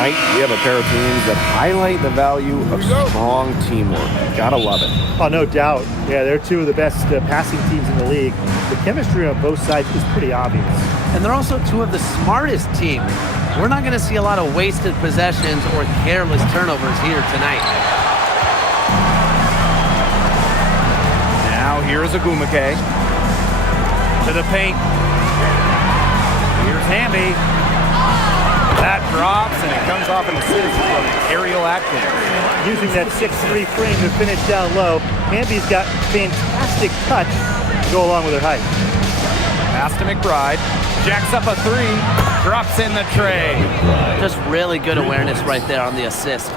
Tonight, we have a pair of teams that highlight the value of strong teamwork. Gotta love it. Oh, no doubt. Yeah, they're two of the best passing teams in the league. The chemistry on both sides is pretty obvious. And they're also two of the smartest teams. We're not going to see a lot of wasted possessions or careless turnovers here tonight. Now here's Agumake. To the paint. Here's Hamby. That drops, and it comes off an assist from Ariel Atkins. Using that 6'3" frame to finish down low, Hamby's got fantastic touch to go along with her height. Pass to McBride. Jacks up a three. Drops in the tray. Just really good awareness right there on the assist.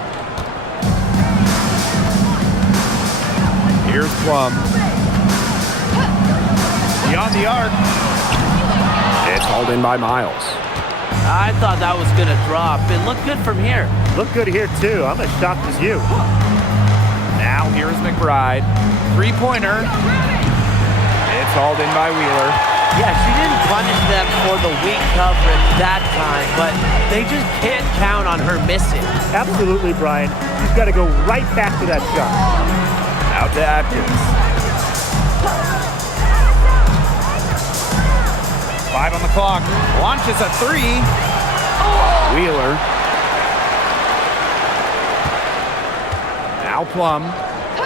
Here's Plum. Beyond the arc. It's hauled in by Miles. I thought that was going to drop. It looked good from here. Looked good here, too. I'm as shocked as you. Now here's McBride. Three-pointer. It's hauled in by Wheeler. Yeah, she didn't punish them for the weak coverage that time, but they just can't count on her missing. Absolutely, Brian. She's got to go right back to that shot. Out to Atkins. 5 on the clock. Launches a three. Wheeler. Now Plum.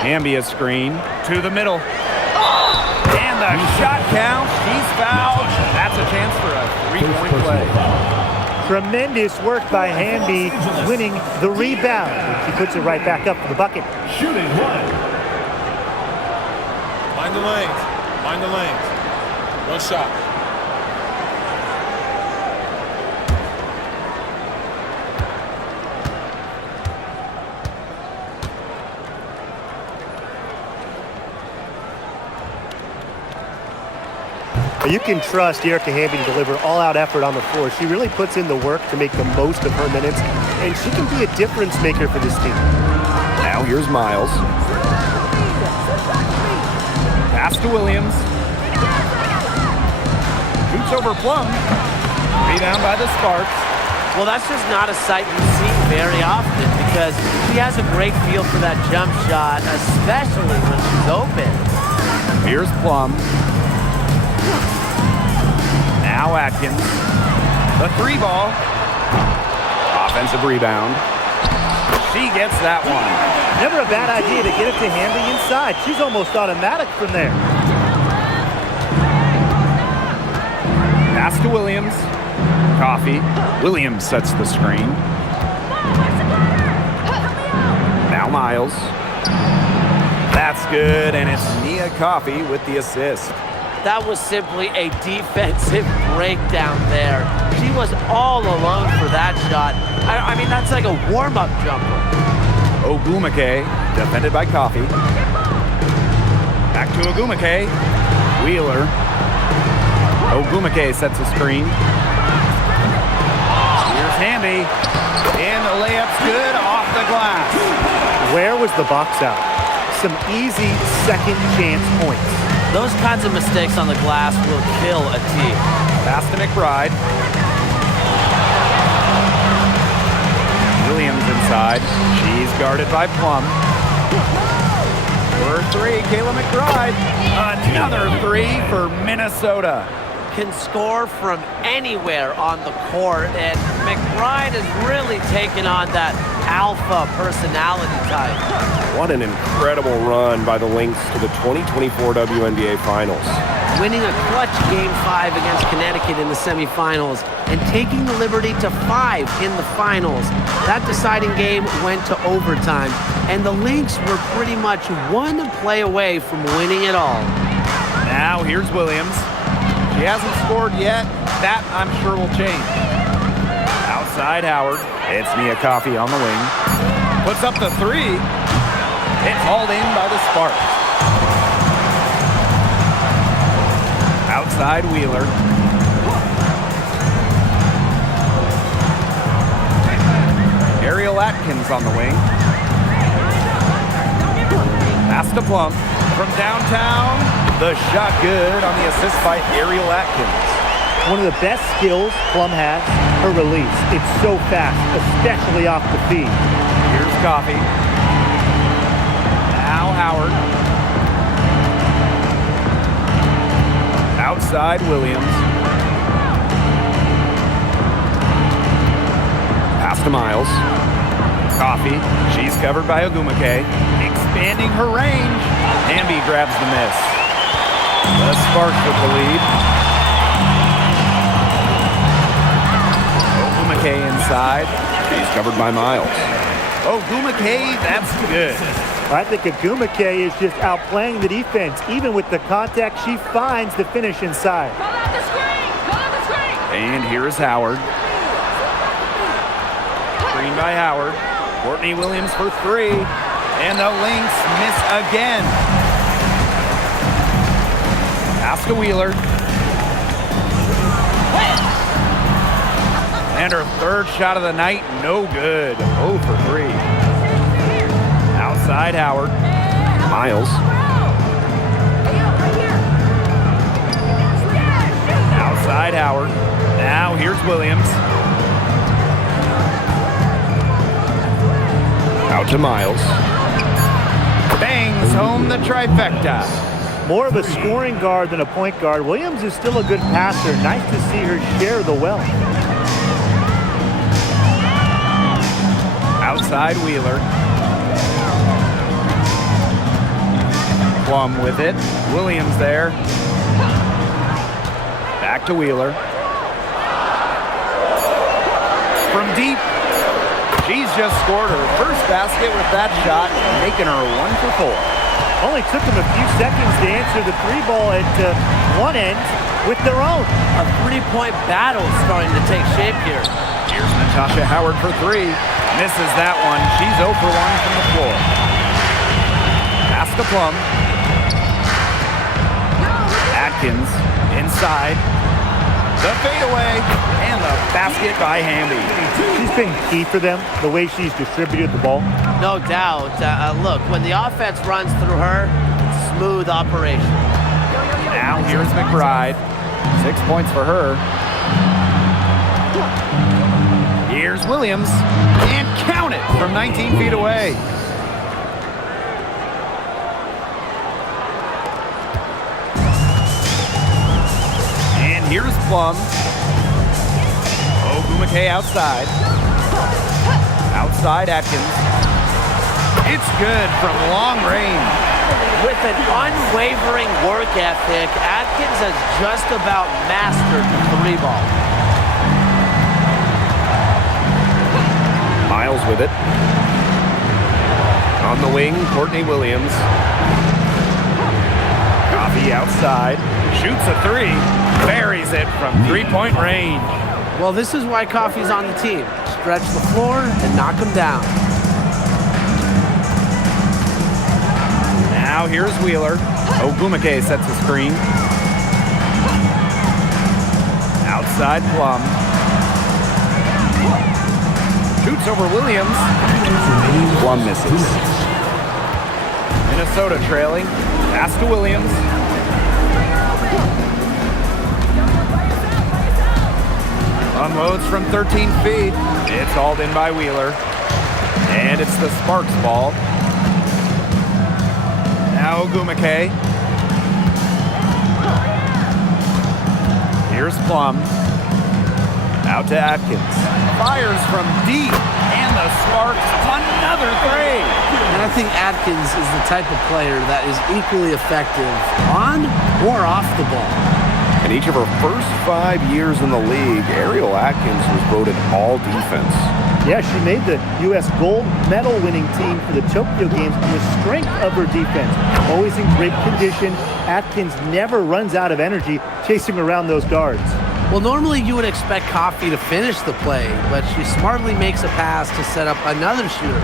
Hamby a screen. To the middle. And the shot count. She's fouled. That's a chance for a three-point play. Tremendous work by Hamby, winning the rebound. She puts it right back up for the bucket. Shooting one. Find the lanes. Find the lanes. One shot. You can trust Erica Hamby to deliver all-out effort on the floor. She really puts in the work to make the most of her minutes, and she can be a difference maker for this team. Now here's Miles. Pass to Williams. Shoots over Plum. Rebound by the Sparks. Well, that's just not a sight you see very often because she has a great feel for that jump shot, especially when she's open. Here's Plum. Now Atkins. The three ball. Offensive rebound. She gets that one. Never a bad idea to get it to Hamby inside. She's almost automatic from there. Pass to Williams. Coffee. Williams sets the screen. Now Miles. That's good, and it's Nia Coffee with the assist. That was simply a defensive breakdown there. She was all alone for that shot. I mean, that's like a warm-up jumper. Ogumake, defended by Coffee. Back to Ogumake. Wheeler. Ogumake sets a screen. Here's Hamby. And the layup's good off the glass. Where was the box out? Some easy second chance points. Those kinds of mistakes on the glass will kill a team. Pass to McBride. Williams inside. She's guarded by Plum. For three, Kayla McBride. Another three for Minnesota. Can score from anywhere on the court, and McBride has really taken on that alpha personality type. What an incredible run by the Lynx to the 2024 WNBA Finals. Winning a clutch Game 5 against Connecticut in the semifinals and taking the Liberty to 5 in the finals. That deciding game went to overtime, and the Lynx were pretty much one play away from winning it all. Now here's Williams. She hasn't scored yet. That, I'm sure, will change. Outside Howard. It's Nia Coffee on the wing. Puts up the three. It's hauled in by the Sparks. Outside Wheeler. Ariel Atkins on the wing. Pass to Plum. From downtown. The shot good on the assist by Ariel Atkins. One of the best skills Plum has, her release. It's so fast, especially off the feet. Here's Coffee. Now Howard. Outside Williams. Pass to Miles. Coffee. She's covered by Ogumake. Expanding her range. Hamby grabs the miss. The Sparks with the lead. Ogumake inside. She's covered by Miles. Ogumake, that's good. I think Ogumake is just outplaying the defense. Even with the contact, she finds the finish inside. Call out the screen! Call out the screen! And here is Howard. Screen by Howard. Courtney Williams for three. And the Lynx miss again. Pass to Wheeler. And her third shot of the night, no good. 0 for 3. Outside Howard. Miles. Outside Howard. Now here's Williams. Out to Miles. Bangs home the trifecta. More of a scoring guard than a point guard. Williams is still a good passer. Nice to see her share the wealth. Outside Wheeler. Plum with it. Williams there. Back to Wheeler. From deep. She's just scored her first basket with that shot, making her 1 for 4. Only took them a few seconds to answer the three ball at one end with their own. A three-point battle starting to take shape here. Here's Natasha Howard for three. Misses that one. She's 0 for 1 from the floor. Pass to Plum. Atkins inside. The fadeaway and the basket by Hamby. She's been key for them, the way she's distributed the ball. No doubt. Look, when the offense runs through her, smooth operation. Now here's McBride. 6 points for her. Here's Williams. And count it from 19 feet away. And here's Plum. Ogumake outside. Outside Atkins. It's good from long range. With an unwavering work ethic, Atkins has just about mastered the three ball. Miles with it. On the wing, Courtney Williams. Coffee outside. Shoots a three. Buries it from three-point range. Well, this is why Coffee's on the team. Stretch the floor and knock him down. Now here's Wheeler. Ogumake sets a screen. Outside Plum. Shoots over Williams. Plum misses. Minnesota trailing. Pass to Williams. Unloads from 13 feet. It's hauled in by Wheeler. And it's the Sparks ball. Now Ogumake. Here's Plum. Out to Atkins. Fires from deep. And the Sparks, another three. And I think Atkins is the type of player that is equally effective on or off the ball. In each of her first 5 years in the league, Ariel Atkins was voted all defense. Yeah, she made the U.S. gold medal winning team for the Tokyo Games on the strength of her defense. Always in great condition. Atkins never runs out of energy chasing around those guards. Well, normally you would expect Coffee to finish the play, but she smartly makes a pass to set up another shooter.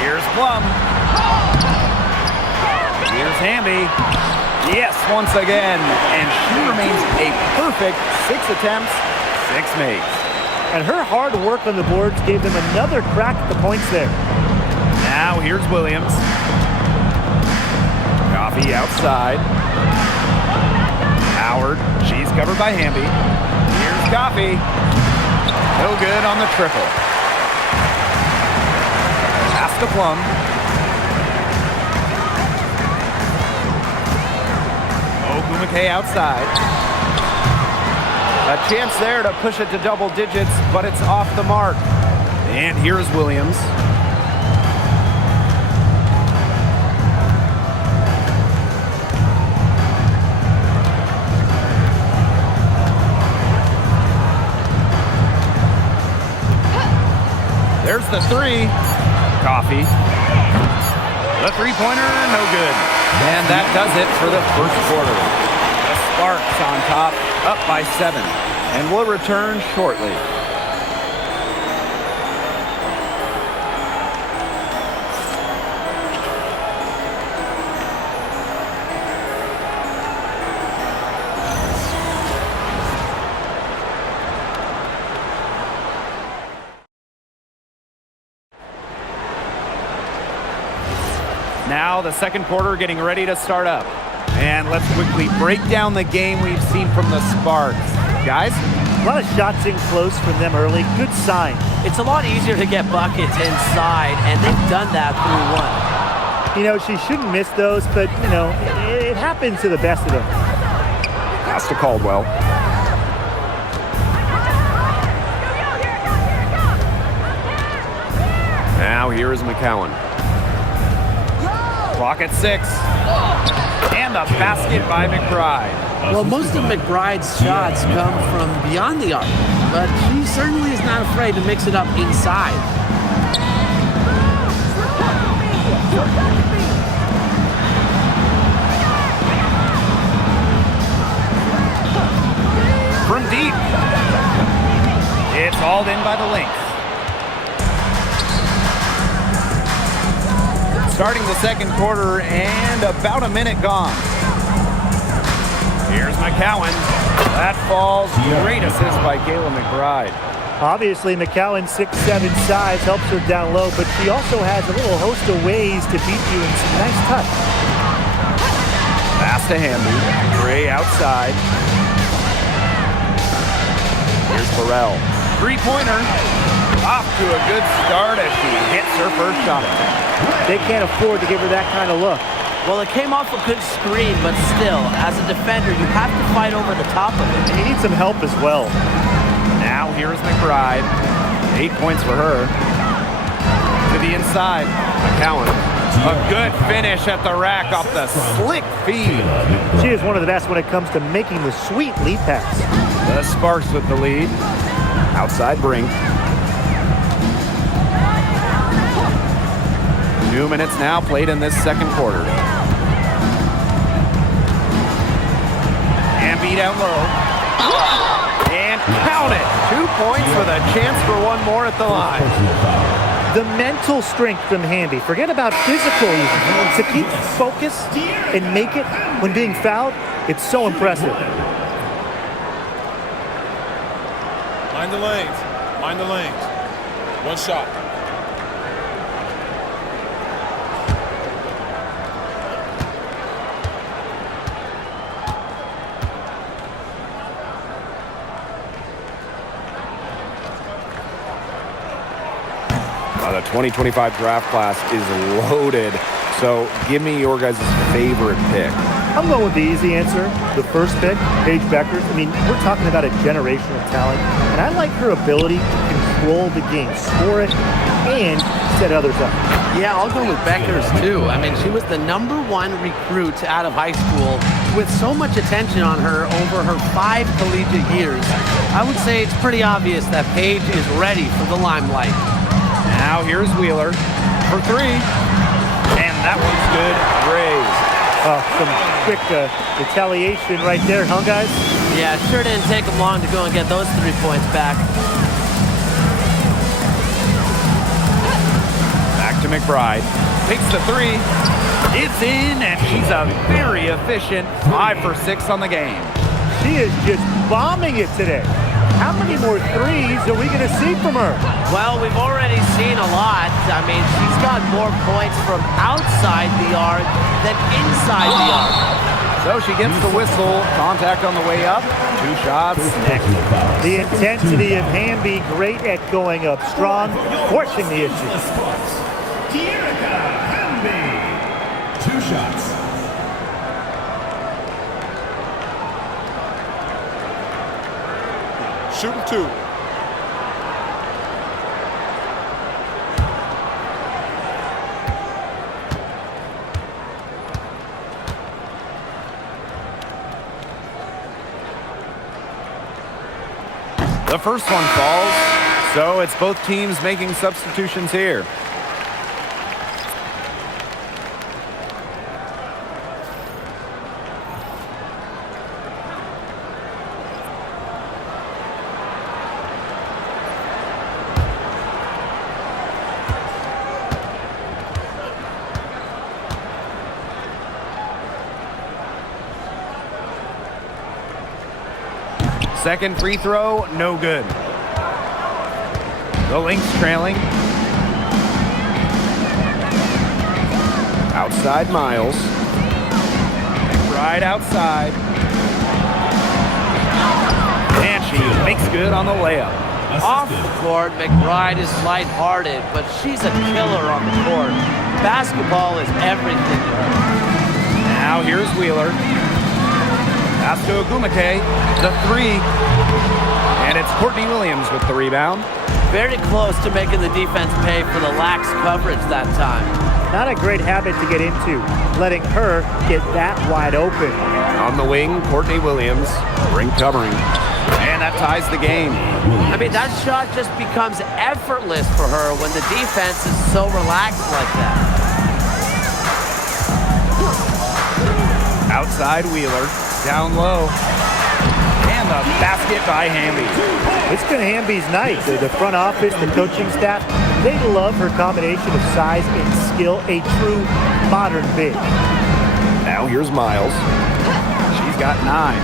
Here's Plum. Here's Hamby. Yes, once again. And she remains a perfect 6 attempts, 6 makes. And her hard work on the boards gave them another crack at the points there. Now here's Williams. Coffee outside. Howard, she's covered by Hamby. Here's Coffee. No good on the triple. Pass to Plum. Ogumake outside. A chance there to push it to double digits, but it's off the mark. And here's Williams. There's the three. Coffee. The three-pointer, no good. And that does it for the first quarter. The Sparks on top, up by 7. And we'll return shortly. Now the second quarter getting ready to start up. And let's quickly break down the game we've seen from the Sparks. Guys? A lot of shots in close from them early. Good sign. It's a lot easier to get buckets inside, and they've done that through one. You know, she shouldn't miss those, but, you know, it happens to the best of them. Pass to Caldwell. Now here is McCowan. Clock at 6. And a basket by McBride. Well, most of McBride's shots come from beyond the arc, but she certainly is not afraid to mix it up inside. From deep. It's hauled in by the Lynx. Starting the second quarter and about a minute gone. Here's McCowan. That falls. Great assist by Kayla McBride. Obviously, McCowan's 6'7" size helps her down low, but she also has a little host of ways to beat you in some nice touch. Pass to Hamby. Gray outside. Here's Burrell. Three-pointer. Off to a good start as she hits her first shot attempt. They can't afford to give her that kind of look. Well, it came off a good screen, but still, as a defender, you have to fight over the top of it. And you need some help as well. Now here's McBride. 8 points for her. To the inside. McCowan. A good finish at the rack off the slick feed. She is one of the best when it comes to making the sweet lead pass. The Sparks with the lead. Outside Brink. 2 minutes now played in this second quarter. And beat down low. And count it. 2 points with a chance for one more at the line. The mental strength from Hamby. Forget about physical even. To keep focus and make it when being fouled, it's so impressive. Mind the lanes. Mind the lanes. One shot. The 2025 draft class is loaded. So give me your guys' favorite pick. I'm going with the easy answer. The first pick, Paige Beckers. I mean, we're talking about a generational talent, and I like her ability to control the game, score it, and set others up. Yeah, I'll go with Beckers too. I mean, she was the #1 recruit out of high school with so much attention on her over her 5 collegiate years. I would say it's pretty obvious that Paige is ready for the limelight. Now here's Wheeler for 3. And that one's good. Raised. Some quick retaliation right there, huh, guys? Yeah, it sure didn't take them long to go and get those 3 points back. Back to McBride. Takes the 3. It's in, and she's a very efficient 5 for 6 on the game. She is just bombing it today. How many more threes are we going to see from her? Well, we've already seen a lot. I mean, she's got more points from outside the arc than inside the arc. So she gets the whistle. Contact on the way up. 2 shots next. The intensity of Hamby, great at going up strong, forcing the issue. Hamby. 2 shots. Shooting 2. The first one falls, so it's both teams making substitutions here. Second free throw, no good. The Lynx trailing. Outside Miles. Right outside. And she makes good on the layup. Off the court, McBride is lighthearted, but she's a killer on the court. Basketball is everything to her. Now here's Wheeler. Pass to Ogumake, the 3. And it's Courtney Williams with the rebound. Very close to making the defense pay for the lax coverage that time. Not a great habit to get into, letting her get that wide open. On the wing, Courtney Williams. Ring covering. And that ties the game. I mean, that shot just becomes effortless for her when the defense is so relaxed like that. Outside Wheeler, down low. And the basket by Hamby. It's been Hamby's night. The front office, the coaching staff, they love her combination of size and skill, a true modern big. Now here's Miles. She's got 9.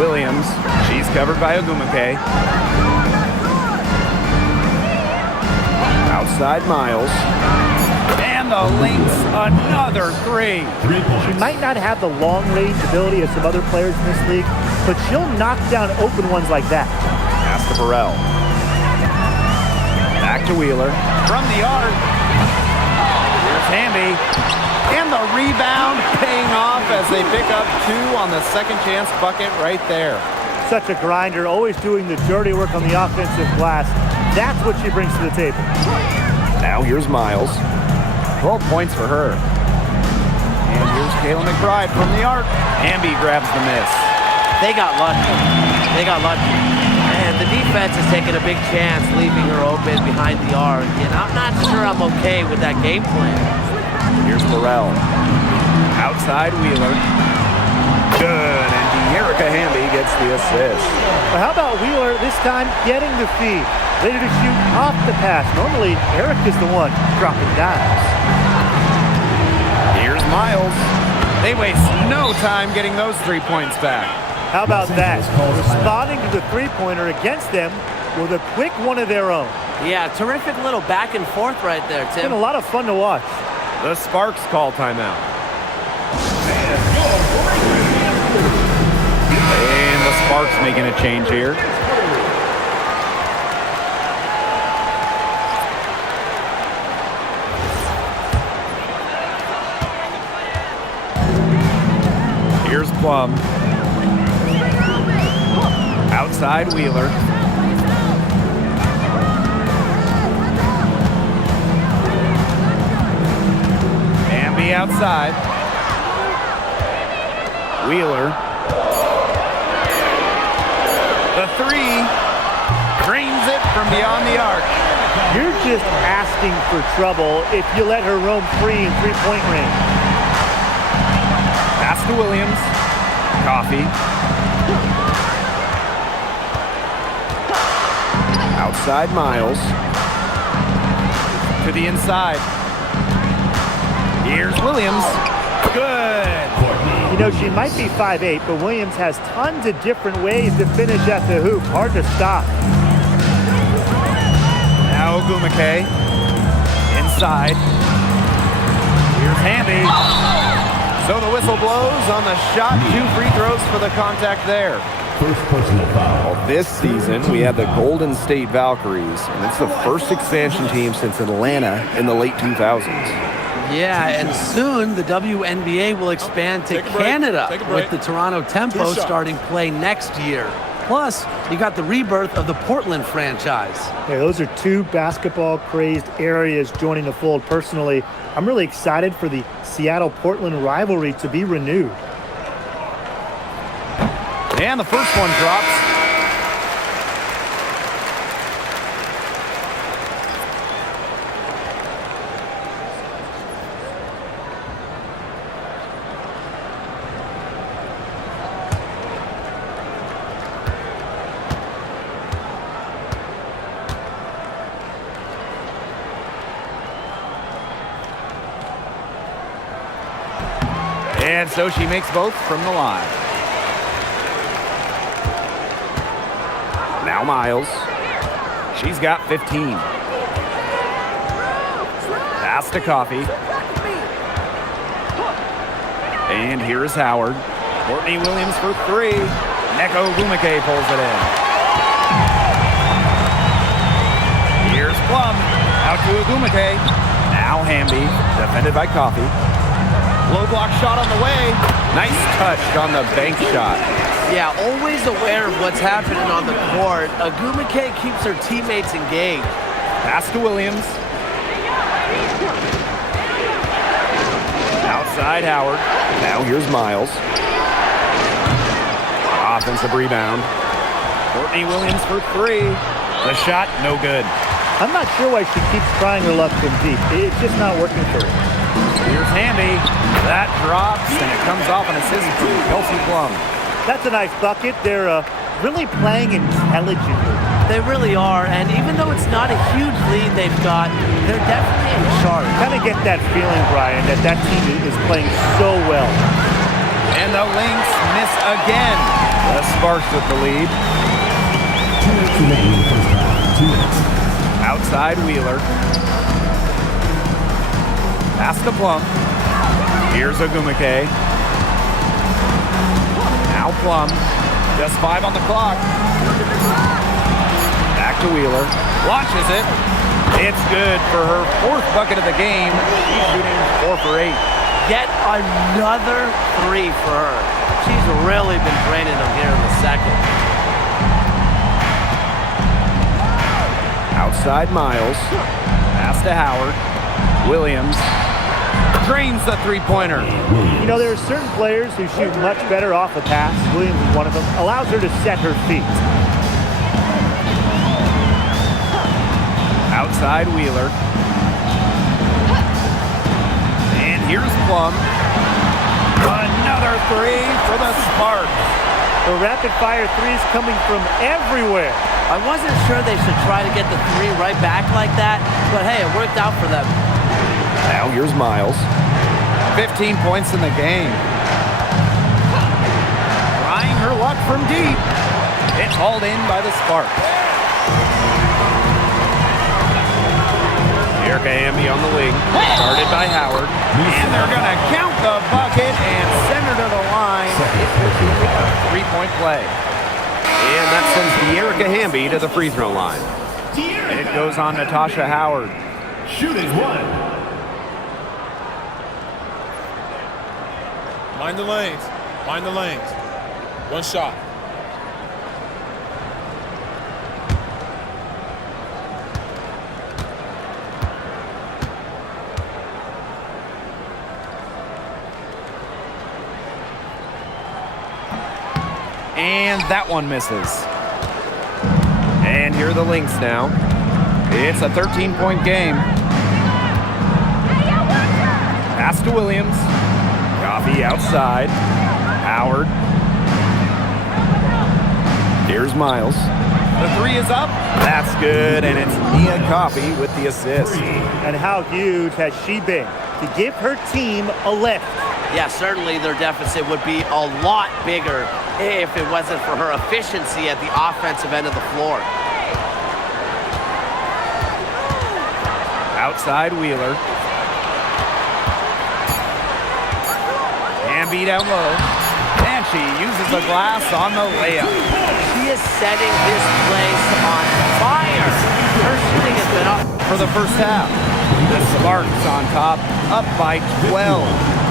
Williams, she's covered by Ogumake. Outside Miles. And the Lynx, another 3. She might not have the long range ability of some other players in this league, but she'll knock down open ones like that. Pass to Burrell. Back to Wheeler. From the arc. Here's Hamby. And the rebound paying off as they pick up 2 on the second chance bucket right there. Such a grinder, always doing the dirty work on the offensive glass. That's what she brings to the table. Now here's Miles. 12 points for her. And here's Kayla McBride from the arc. Hamby grabs the miss. They got lucky. They got lucky. And the defense is taking a big chance leaving her open behind the arc. And I'm not sure I'm okay with that game plan. Here's Burrell. Outside Wheeler. Good. And Erica Hamby gets the assist. But how about Wheeler this time getting the feed? Ready to shoot off the pass. Normally, Eric is the one dropping dimes. Here's Miles. They waste no time getting those 3 points back. How about that? Responding to the three-pointer against them with a quick one of their own. Yeah, terrific little back and forth right there, It's Tim. been a lot of fun to watch. The Sparks call timeout. And the Sparks making a change here. Here's Plum. Outside Wheeler. Hamby outside. Wheeler. The 3 drains it from beyond the arc. You're just asking for trouble if you let her roam free in three-point range. Pass to Williams. Coffee. Outside Miles. To the inside. Here's Williams. Good. You know, she might be 5'8", but Williams has tons of different ways to finish at the hoop. Hard to stop. Now Ogumake. Inside. Here's Hamby. So the whistle blows on the shot. 2 free throws for the contact there. First personal foul. Well, this season, we had the Golden State Valkyries, and it's the first expansion team since Atlanta in the late 2000s. Yeah, and soon the WNBA will expand to Take a break. Canada Take a break. with the Toronto Tempo 2 shots. starting play next year. Plus, you got the rebirth of the Portland franchise. Yeah, those are 2 basketball-crazed areas joining the fold. Personally, I'm really excited for the Seattle-Portland rivalry to be renewed. And the first one drops. And so she makes both from the line. Now Miles. She's got 15. Pass to Coffee. And here's Howard. Courtney Williams for 3. Neko Gumake pulls it in. Here's Plum. Out to Agumake. Now Hamby. Defended by Coffee. Low block shot on the way. Nice touch on the bank shot. Yeah, always aware of what's happening on the court. Agumake keeps her teammates engaged. Pass to Williams. Outside Howard. Now here's Miles. Offensive rebound. Courtney Williams for 3. The shot, no good. I'm not sure why she keeps trying her luck from deep. It's just not working for her. Here's Hamby. That drops, and it comes off an assist from Kelsey Plum. That's a nice bucket. They're really playing intelligently. They really are, and even though it's not a huge lead they've got, they're definitely in charge. Kind of get that feeling, Brian, that team is playing so well. And the Lynx miss again. The Sparks with the lead. 2 minutes remaining in the first half. 2 minutes. Outside Wheeler. Pass to Plum. Here's Agumake. Now Plum. Just 5 on the clock. Back to Wheeler. Launches it. It's good for her 4th bucket of the game. She's shooting 4 for 8. Yet another 3 for her. She's really been draining them here in the second. Outside Miles. Pass to Howard. Williams drains the 3-pointer. You know, there are certain players who shoot much better off a pass. Williams is one of them. Allows her to set her feet. Outside Wheeler. And here's Plum. Another 3 for the Sparks. The rapid-fire threes coming from everywhere. I wasn't sure they should try to get the 3 right back like that, but hey, it worked out for them. Now here's Miles. 15 points in the game. Trying her luck from deep. It's hauled in by the Sparks. Erica Hamby on the wing. Started by Howard. And they're going to count the bucket and send her to the line. It's a 3-point play. And that sends Erica Hamby to the free throw line. It goes on Natasha Howard. Shooting 1. Mind the lanes. Mind the lanes. 1 shot. And that one misses. And here are the Lynx now. It's a 13-point game. Pass to Williams. Coffee outside. Howard. Here's Miles. The 3 is up. That's good, and it's Nia Coffee with the assist. And how huge has she been to give her team a lift? Yeah, certainly their deficit would be a lot bigger if it wasn't for her efficiency at the offensive end of the floor. Outside Wheeler. B down low. And she uses the glass on the layup. She is setting this place on fire. Her shooting has been up For the first half, the Sparks on top, up by 12.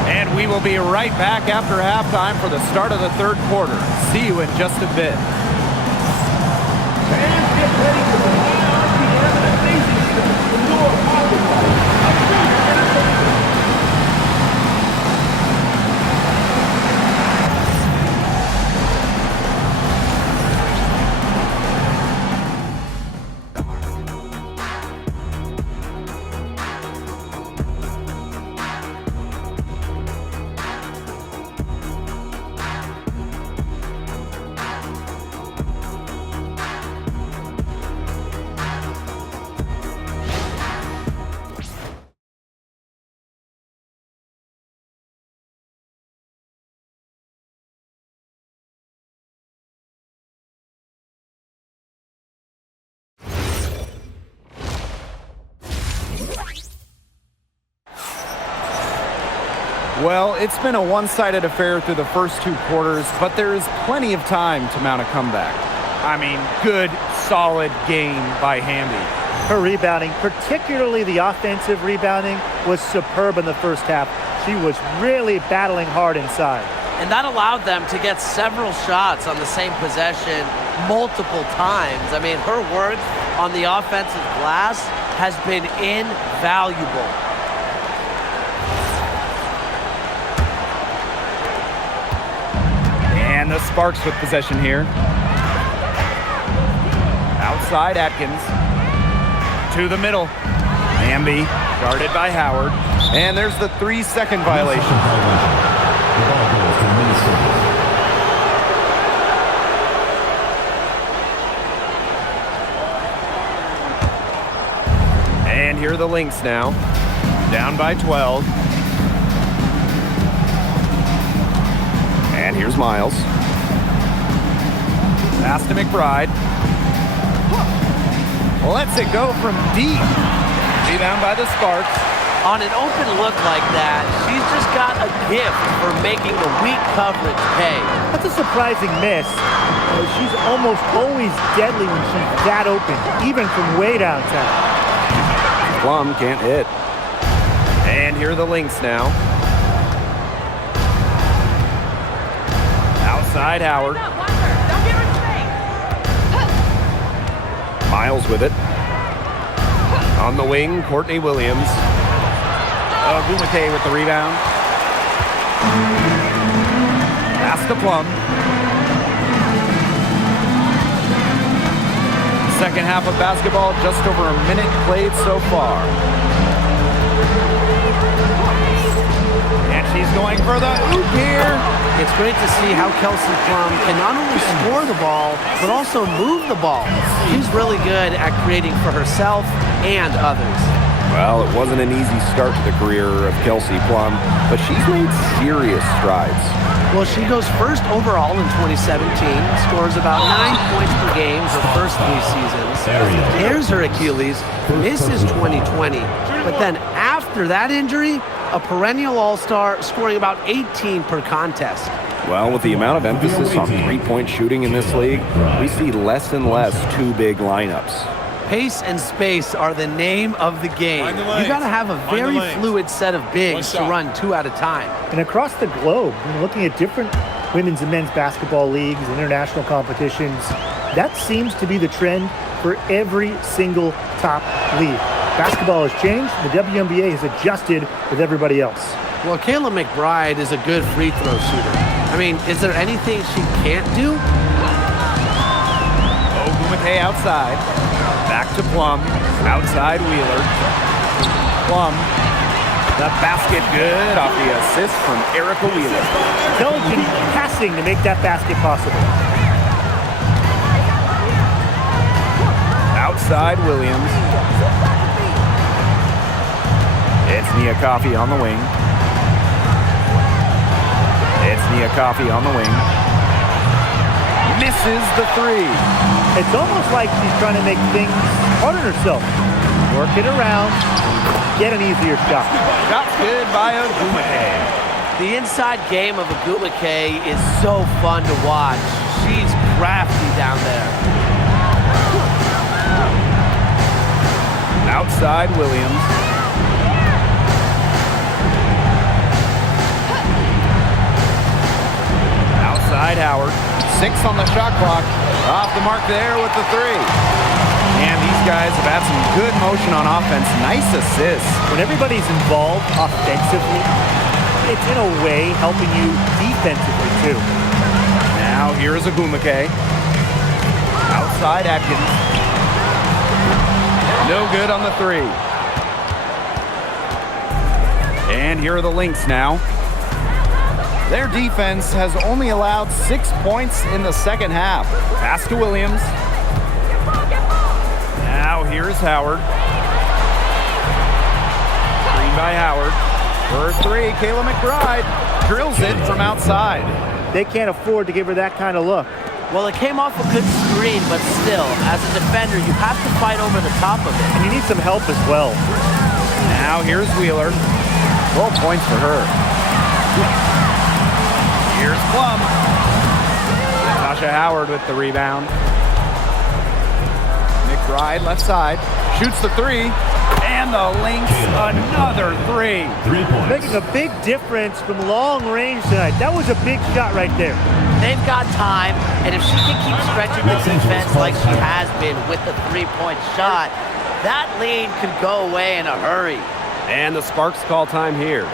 And we will be right back after halftime for the start of the third quarter. See you in just a bit. Fans, get ready for the WNBA amazing show. Endure all the Well, it's been a one-sided affair through the first two quarters, but there is plenty of time to mount a comeback. I mean, good, solid game by Hamby. Her rebounding, particularly the offensive rebounding, was superb in the first half. She was really battling hard inside. And that allowed them to get several shots on the same possession multiple times. I mean, her work on the offensive glass has been invaluable. And the Sparks with possession here. Outside Atkins. To the middle. Hamby guarded by Howard. And there's the 3-second violation. The ball goes to Minnesota. And here are the Lynx now. Down by 12. And here's Miles. Pass to McBride. Lets it go from deep. Rebound by the Sparks. On an open look like that, she's just got a gift for making the weak coverage pay. That's a surprising miss. She's almost always deadly when she's that open, even from way downtown. Plum can't hit. And here are the Lynx now. Outside Howard. Don't give her space. Miles with it. On the wing, Courtney Williams. Gumake with the rebound. Pass to Plum. Second half of basketball, just over a minute played so far. And she's going for the oop here. It's great to see how Kelsey Plum can not only score the ball, but also move the ball. She's really good at creating for herself and others. Well, it wasn't an easy start to the career of Kelsey Plum, but she's made serious strides. Well, she goes first overall in 2017, scores about 9 points per game her first 3 seasons. Tears her Achilles, misses 2020, but then after that injury, a perennial all-star scoring about 18 per contest. Well, with the amount of emphasis on three-point shooting in this league, we see less and less two-big lineups. Pace and space are the name of the game. Find the You lanes. got to have a Find the very lanes. fluid set of bigs to shot. run 2 at a time. And across the globe, looking at different women's and men's basketball leagues, international competitions, that seems to be the trend for every single top league. Basketball has changed. The WNBA has adjusted with everybody else. Well, Kayla McBride is a good free throw shooter. I mean, is there anything she can't do? Gumake outside. Back to Plum. Outside Wheeler. Plum. The basket good off the assist from Erica Wheeler. Intelligent passing to make that basket possible. Outside Williams. It's Nia Coffey on the wing. It's Nia Coffey on the wing. Misses the 3. It's almost like she's trying to make things hard on herself. Work it around, get an easier shot. Shot good by Gumake. The inside game of Agumake is so fun to watch. She's crafty down there. Outside Williams. Outside Howard. 6 on the shot clock. Off the mark there with the 3. And these guys have had some good motion on offense. Nice assists. When everybody's involved offensively, it's in a way helping you defensively too. Now here's Agumake. Outside Atkins. No good on the 3. And here are the Lynx now. Their defense has only allowed 6 points in the second half. Pass to Williams. Now here's Howard. Screen by Howard. For 3, Kayla McBride drills it from outside. They can't afford to give her that kind of look. Well, it came off a good screen, but still, as a defender, you have to fight over the top of it. And you need some help as well. Now here's Wheeler. 12 points for her. Here's Plum. Natasha Howard with the rebound. McBride left side. Shoots the 3. And the Lynx another 3. 3 points. Making a big difference from long range tonight. That was a big shot right there. They've got time, and if she can keep stretching the defense like she has been with the 3-point shot, that lead could go away in a hurry. And the Sparks call time here.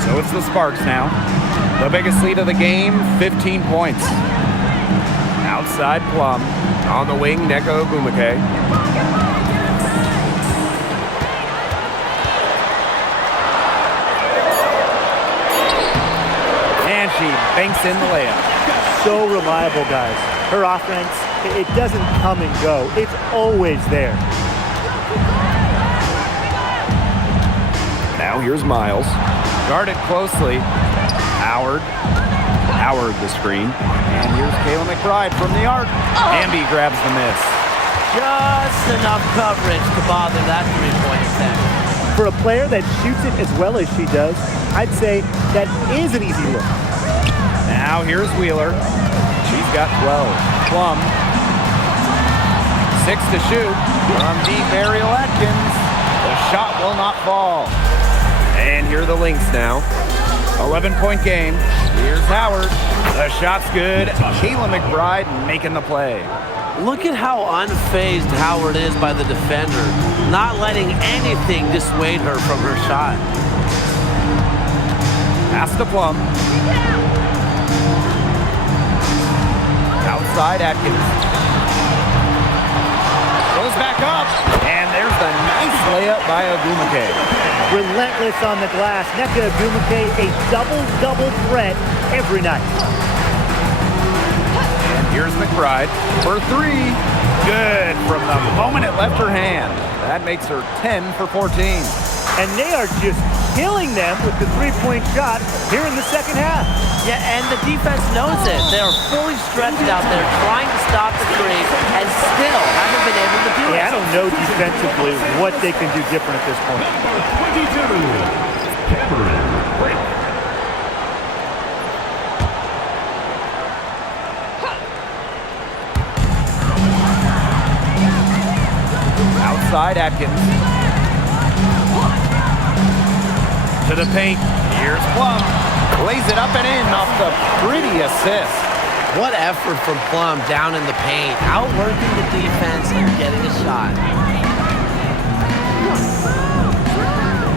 So it's the Sparks now. The biggest lead of the game, 15 points. Outside Plum. On the wing, Neko Agumake. And she banks in the layup. So reliable, guys. Her offense, it doesn't come and go. It's always there. Now here's Miles. Guarded closely. Howard. Howard the screen. And here's Kayla McBride from the arc. Amby grabs the miss. Just enough coverage to bother that 3-point attempt. For a player that shoots it as well as she does, I'd say that is an easy look. Now here's Wheeler. She's got 12. Plum. 6 to shoot. From deep, Ariel Atkins. The shot will not fall. And here are the Lynx now. 11-point game. Here's Howard. The shot's good. Kayla McBride making the play. Look at how unfazed Howard is by the defender, not letting anything dissuade her from her shot. Pass to Plum. Outside Atkins. Goes back up. And there's the nice layup by Agumake. Relentless on the glass. Nneka Agumake, a double-double threat every night. And here's McBride for 3. Good from the moment it left her hand. That makes her 10 for 14. And they are just killing them with the 3-point shot here in the second half. Yeah, and the defense knows it. They're fully stretched out there trying to stop the three and still haven't been able to do it. Yeah, I don't know defensively what they can do different at this point. 22. Cameron. Outside Atkins. To the paint. Here's Plum. Lays it up and in off the pretty assist. What effort from Plum down in the paint, outworking the defense and getting a shot.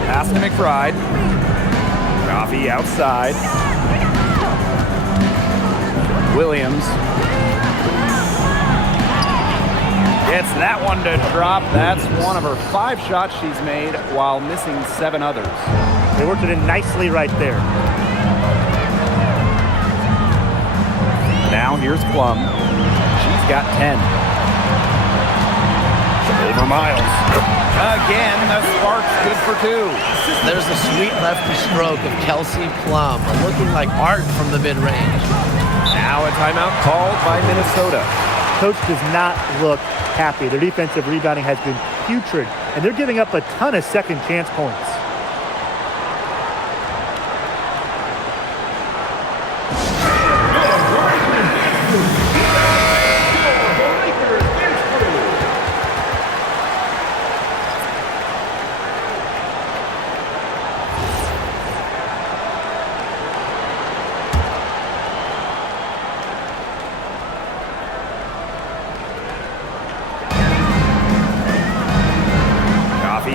Pass to McBride. Coffee outside. Williams. Gets that one to drop. That's one of her 5 shots she's made while missing 7 others. They worked it in nicely right there. Now here's Plum. She's got 10. Over Miles. Again, the spark's good for 2. There's a sweet lefty stroke of Kelsey Plum, looking like art from the mid-range. Now a timeout called by Minnesota. Coach does not look happy. Their defensive rebounding has been putrid, and they're giving up a ton of second chance points.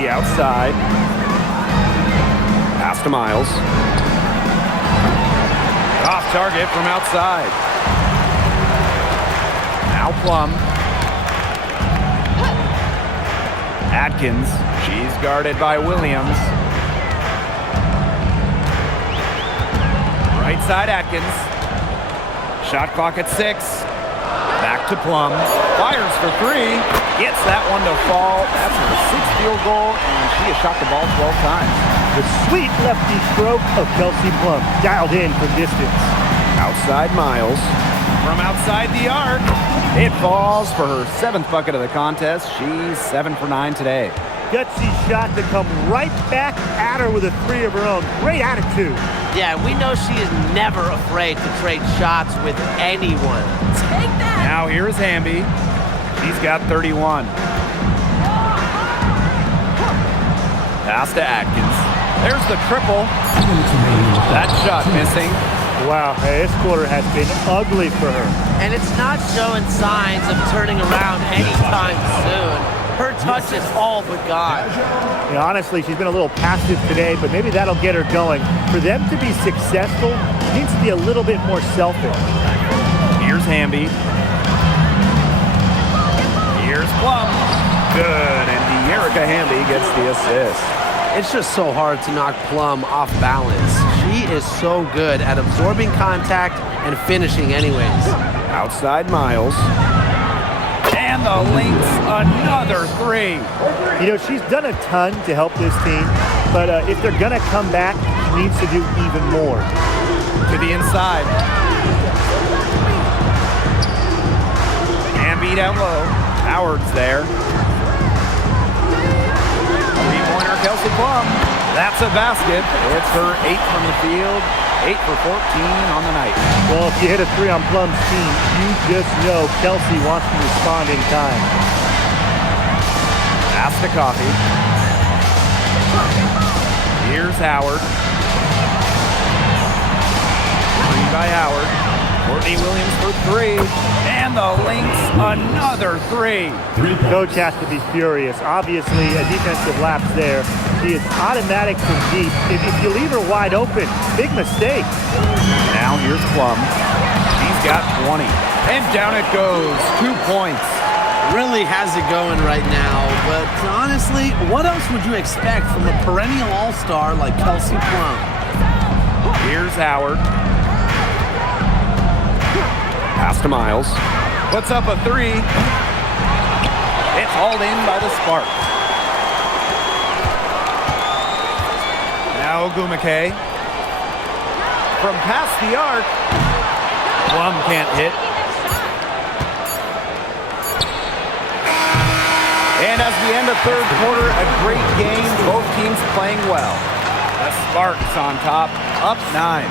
Outside. Pass to Miles. Off target from outside. Now Plum. Atkins. She's guarded by Williams. Right side Atkins. Shot clock at 6. Back to Plum. Fires for 3. Gets that one to fall. That's her 6th field goal, and she has shot the ball 12 times. The sweet lefty stroke of Kelsey Plum, dialed in from distance. Outside Miles. From outside the arc. It falls for her 7th bucket of the contest. She's 7 for 9 today. Gutsy shot to come right back at her with a 3 of her own. Great attitude. Yeah, we know she is never afraid to trade shots with anyone. Take that. Now here's Hamby. She's got 31. Pass to Atkins. There's the triple. That shot missing. Wow, this quarter has been ugly for her. And it's not showing signs of turning around anytime soon. Her touch is all but gone. You know, honestly, she's been a little passive today, but maybe that'll get her going. For them to be successful, she needs to be a little bit more selfish. Here's Hamby. Here's Plum. Good, and De'Erica Hamby gets the assist. It's just so hard to knock Plum off balance. She is so good at absorbing contact and finishing anyways. Outside Miles. And the Lynx, another 3. You know, she's done a ton to help this team, but if they're going to come back, she needs to do even more. To the inside. Hamby down low. Howard's there. Three-pointer Kelsey Plum. That's a basket. It's her 8th from the field. 8 for 14 on the night. Well, if you hit a 3 on Plum's team, you just know Kelsey wants to respond in time. Pass to Coffee. Here's Howard. Screen by Howard. Courtney Williams for 3. And the Lynx, another 3. Coach has to be furious. Obviously, a defensive lapse there. She is automatic from deep. If you leave her wide open, big mistake. Now here's Plum. She's got 20. And down it goes. 2 points. Really has it going right now, but honestly, what else would you expect from a perennial all-star like Kelsey Plum? Here's Howard. Pass to Miles. Puts up a 3. It's hauled in by the Sparks. Now Ogumake. From past the arc. Plum can't hit. And as we end the 3rd quarter, a great game. Both teams playing well. The Sparks on top, up 9.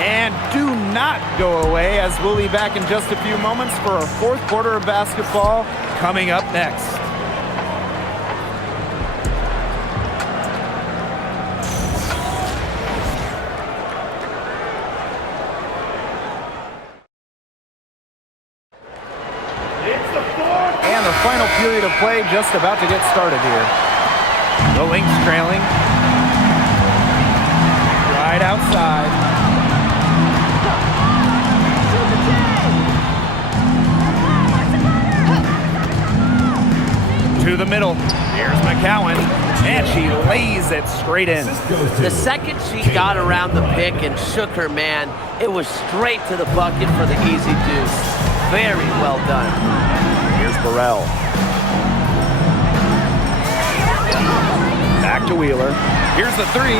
And do not go away, as we'll be back in just a few moments for our 4th quarter of basketball coming up next. And the final period of play just about to get started here. The Lynx trailing. Right outside. To the middle. Here's McCowan. And she lays it straight in. The second she got around the pick and shook her man, it was straight to the bucket for the easy deuce. Very well done. Here's Burrell. Back to Wheeler. Here's the three.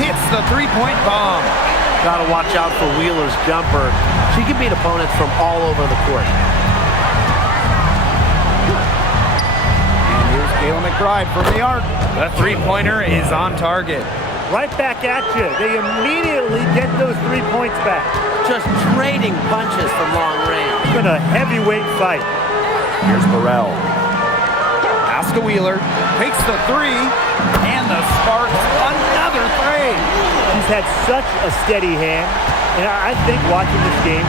Hits the three-point bomb. Got to watch out for Wheeler's jumper. She can beat opponents from all over the court. And here's Kayla McBride from the arc. The three-pointer is on target. Right back at you. They immediately get those 3 points back. Just trading punches from long range. It's been a heavyweight fight. Here's Burrell. Pass to Wheeler. Takes the three. And the Sparks another three. She's had such a steady hand. And I think watching this game,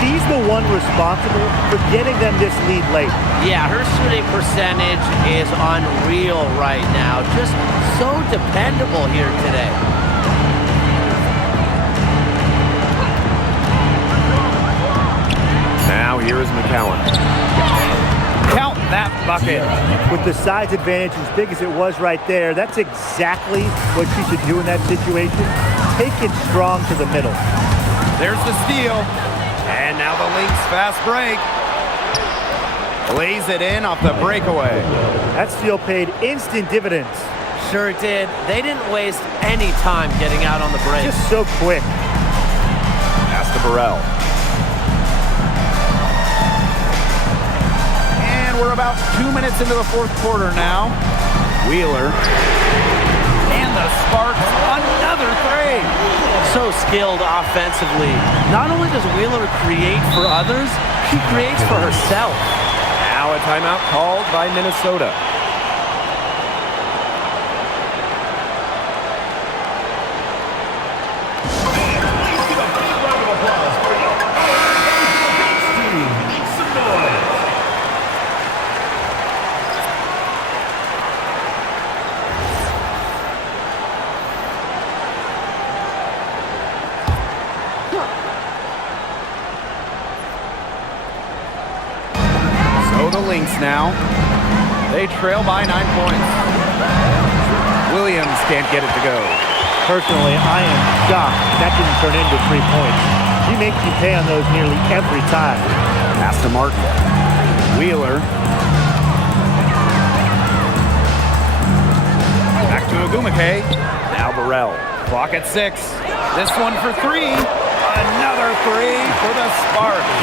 she's the one responsible for getting them this lead late. Yeah, her shooting percentage is unreal right now. Just so dependable here today. Now here is McCowan. Count that bucket. With the size advantage as big as it was right there, that's exactly what she should do in that situation. Take it strong to the middle. There's the steal. And now the Lynx fast break. Lays it in off the breakaway. That steal paid instant dividends. Sure did. They didn't waste any time getting out on the break. Just so quick. Pass to Burrell. And we're about 2 minutes into the fourth quarter now. Wheeler. And the Sparks another three. So skilled offensively. Not only does Wheeler create for others, she creates for herself. Now a timeout called by Minnesota. So the Lynx now. They trail by 9 points. Williams can't get it to go. Personally, I am shocked that didn't turn into 3 points. She makes you pay on those nearly every time. Pass to Martin. Wheeler. Back to Ogumake. Now Burrell. Clock at 6. This one for three. Another three for the Sparks.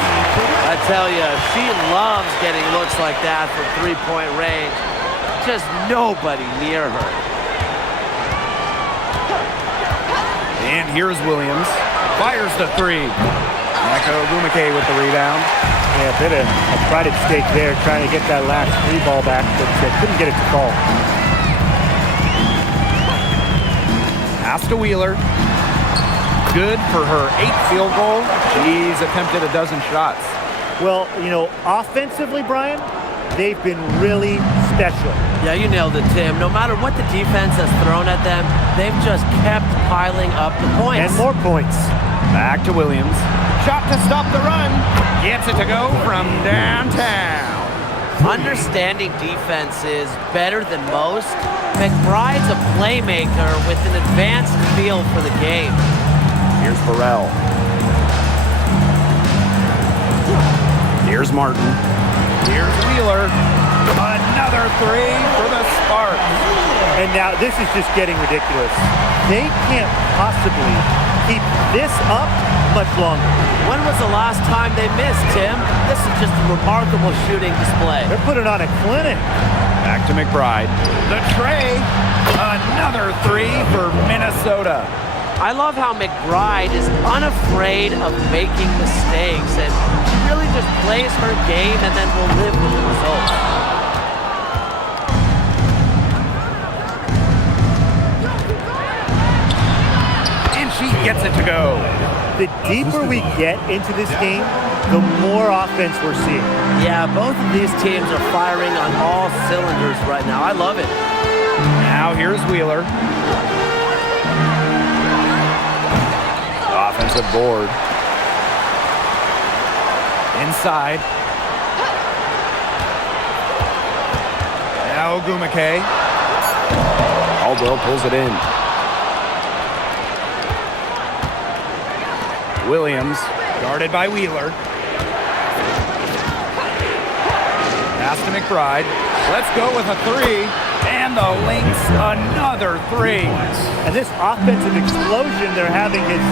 I tell you, she loves getting looks like that from three-point range. Just nobody near her. And here's Williams. Fires the three. Mecca Ogumake with the rebound. Yeah, a bit of a pride at stake there, trying to get that last free ball back, but couldn't get it to fall. Pass to Wheeler. Good for her 8th field goal. She's attempted a dozen shots. Well, you know, offensively, Brian, they've been really special. Yeah, you nailed it, Tim. No matter what the defense has thrown at them, they've just kept piling up the points. And more points. Back to Williams. Shot to stop the run. Gets it to go from downtown. Understanding defense is better than most. McBride's a playmaker with an advanced feel for the game. Here's Burrell. Here's Martin. Here's Wheeler. Another three for the Sparks. And now this is just getting ridiculous. They can't possibly keep this up much longer. When was the last time they missed, Tim? This is just a remarkable shooting display. They're putting on a clinic. Back to McBride. The tray. Another three for Minnesota. I love how McBride is unafraid of making mistakes, and she really just plays her game and then will live with the results. And she gets it to go. The deeper we get into this game, the more offense we're seeing. Yeah, both of these teams are firing on all cylinders right now. I love it. Now here's Wheeler. Offensive board. Inside. Now Ogumake. Caldwell pulls it in. Williams, guarded by Wheeler. Pass to McBride. Let's go with a three. And the Lynx, another three. And this offensive explosion they're having has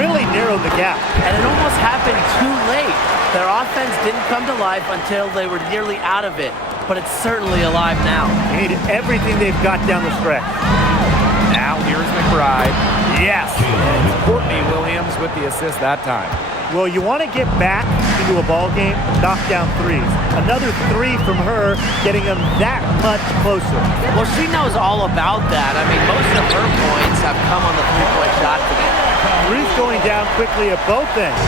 really narrowed the gap. And it almost happened too late. Their offense didn't come to life until they were nearly out of it. But it's certainly alive now. They need everything they've got down the stretch. Now here's McBride. Yes. And it's Courtney Williams with the assist that time. Well, you want to get back into a ball game, knock down threes. Another three from her, getting them that much closer. Well, she knows all about that. I mean, most of her points have come on the three-point shot today. Three's going down quickly at both ends.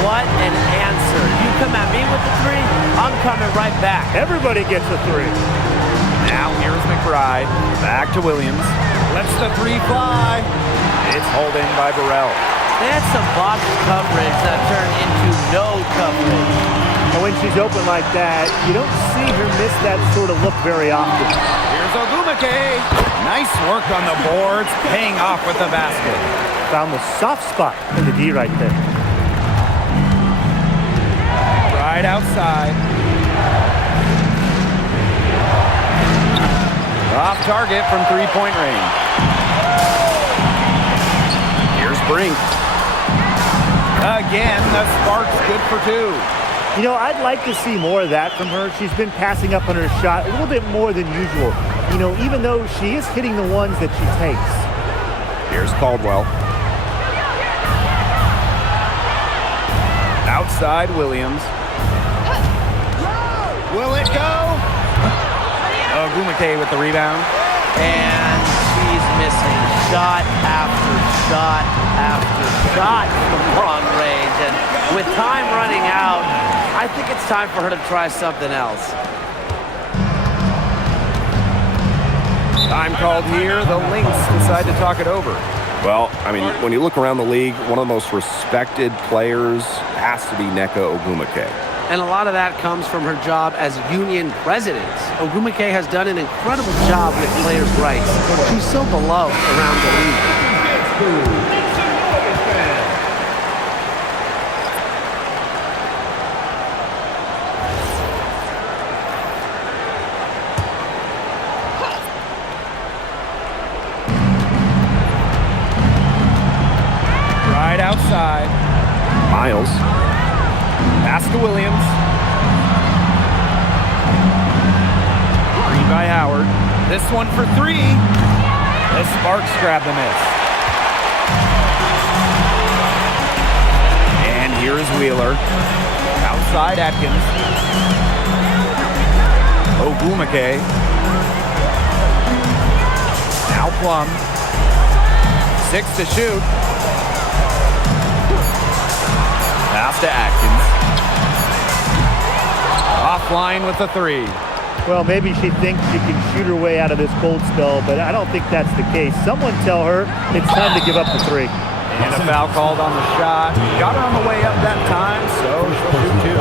What an answer. You come at me with the three, I'm coming right back. Everybody gets a three. Now here's McBride. Back to Williams. Lets the three fly. It's hauled in by Burrell. They had some box coverage that turned into no coverage. And when she's open like that, you don't see her miss that sort of look very often. Here's Ogumake. Nice work on the boards, paying off with the basket. Found the soft spot in the D right there. Right outside. Off target from three-point range. Here's Brink. Again, the spark's good for two. You know, I'd like to see more of that from her. She's been passing up on her shot a little bit more than usual. You know, even though she is hitting the ones that she takes. Here's Caldwell. Outside Williams. Will it go? Ogumake with the rebound. And she's missing shot after shot after shot from long range. And with time running out, I think it's time for her to try something else. Time called here. The Lynx decide to talk it over. Well, I mean, when you look around the league, one of the most respected players has to be Nneka Ogumake. And a lot of that comes from her job as union president. Ogumake has done an incredible job with players' rights. She's so beloved around the league. Right outside. Miles. Pass to Williams. Green by Howard. This one for three. The Sparks grab the miss. And here's Wheeler. Outside Atkins. Ogumake. Now Plum. 6 to shoot. Pass to Atkins. Offline with the three. Well, maybe she thinks she can shoot her way out of this cold spell, but I don't think that's the case. Someone tell her it's time to give up the three. And a foul called on the shot. Got her on the way up that time, so she'll shoot two.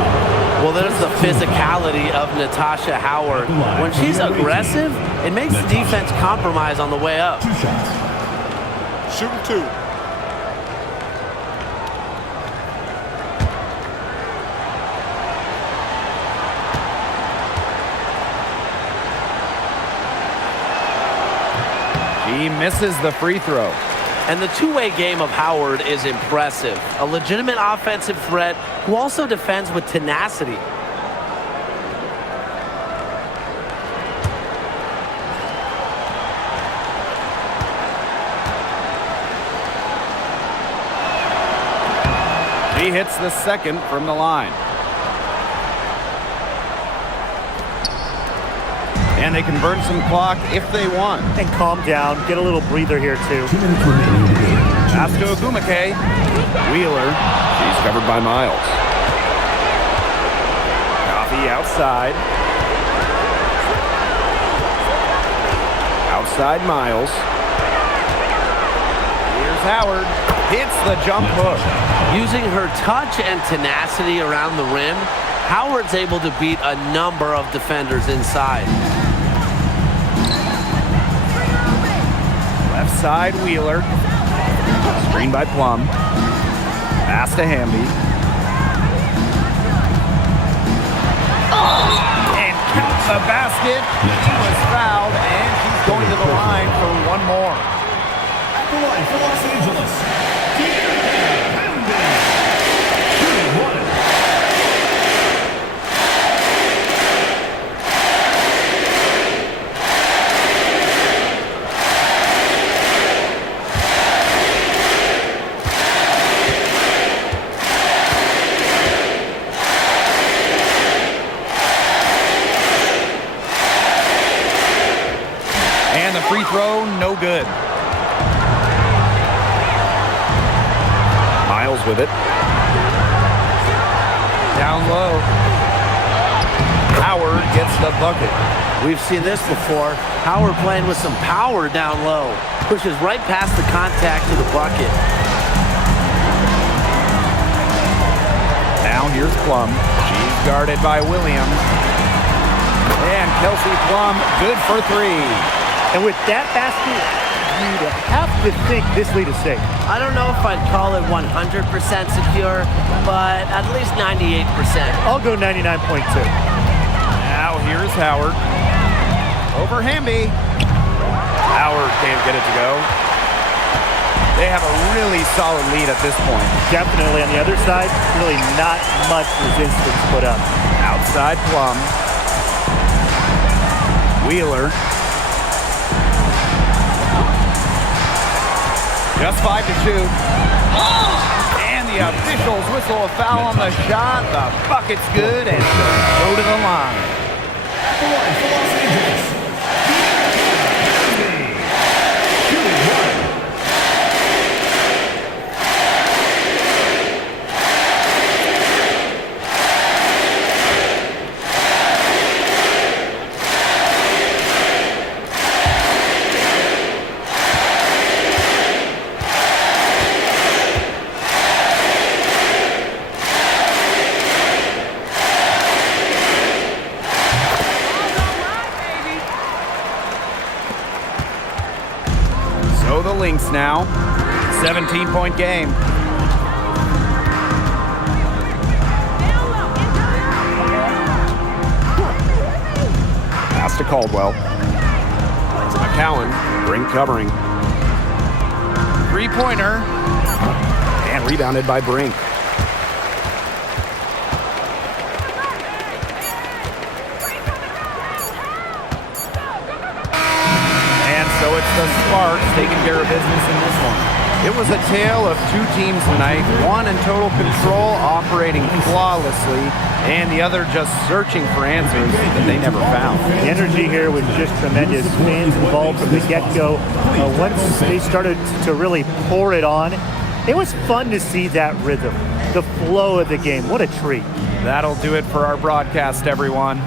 Well, there's the physicality of Natasha Howard. When she's aggressive, it makes the defense compromise on the way up. Shooting two. He misses the free throw. And the two-way game of Howard is impressive. A legitimate offensive threat who also defends with tenacity. He hits the second from the line. And they can burn some clock if they want. And calm down, get a little breather here too. 2 minutes remaining in the game. Pass to Ogumake. Wheeler. She's covered by Miles. Coffee outside. Outside Miles. Here's Howard. Hits the jump hook. Using her touch and tenacity around the rim, Howard's able to beat a number of defenders inside. outside Wheeler. Screen by Plum. Pass to Hamby. And counts the basket. He was fouled, and she's going to the line for one more. At the line for Los Angeles, Hamby. 2-1. And the free throw, no good. Miles with it. Down low. Howard gets the bucket. We've seen this before. Howard playing with some power down low. Pushes right past the contact to the bucket. Now here's Plum. She's guarded by Williams. And Kelsey Plum, good for three. And with that basket, you'd have to think this lead is safe. I don't know if I'd call it 100% secure, but at least 98%. I'll go 99.2. Now here's Howard. Over Hamby. Howard can't get it to go. They have a really solid lead at this point. Definitely on the other side, really not much resistance put up. Outside Plum. Wheeler. Just 5 to shoot. And the officials whistle a foul on the shot. The bucket's good, and she'll go to the line. At the line for Los Angeles, Hamby. 2-1. So the Lynx now. 17-point game. Pass to Caldwell. McCowan. Brink covering. Three-pointer. And rebounded by Brink. And so it's the Sparks taking care of business in this one. It was a tale of two teams tonight, one in total control, operating flawlessly, and the other just searching for answers that they never found. The energy here was just tremendous. Fans involved from the get-go. Once they started to really pour it on, it was fun to see that rhythm, the flow of the game. What a treat. That'll do it for our broadcast, everyone.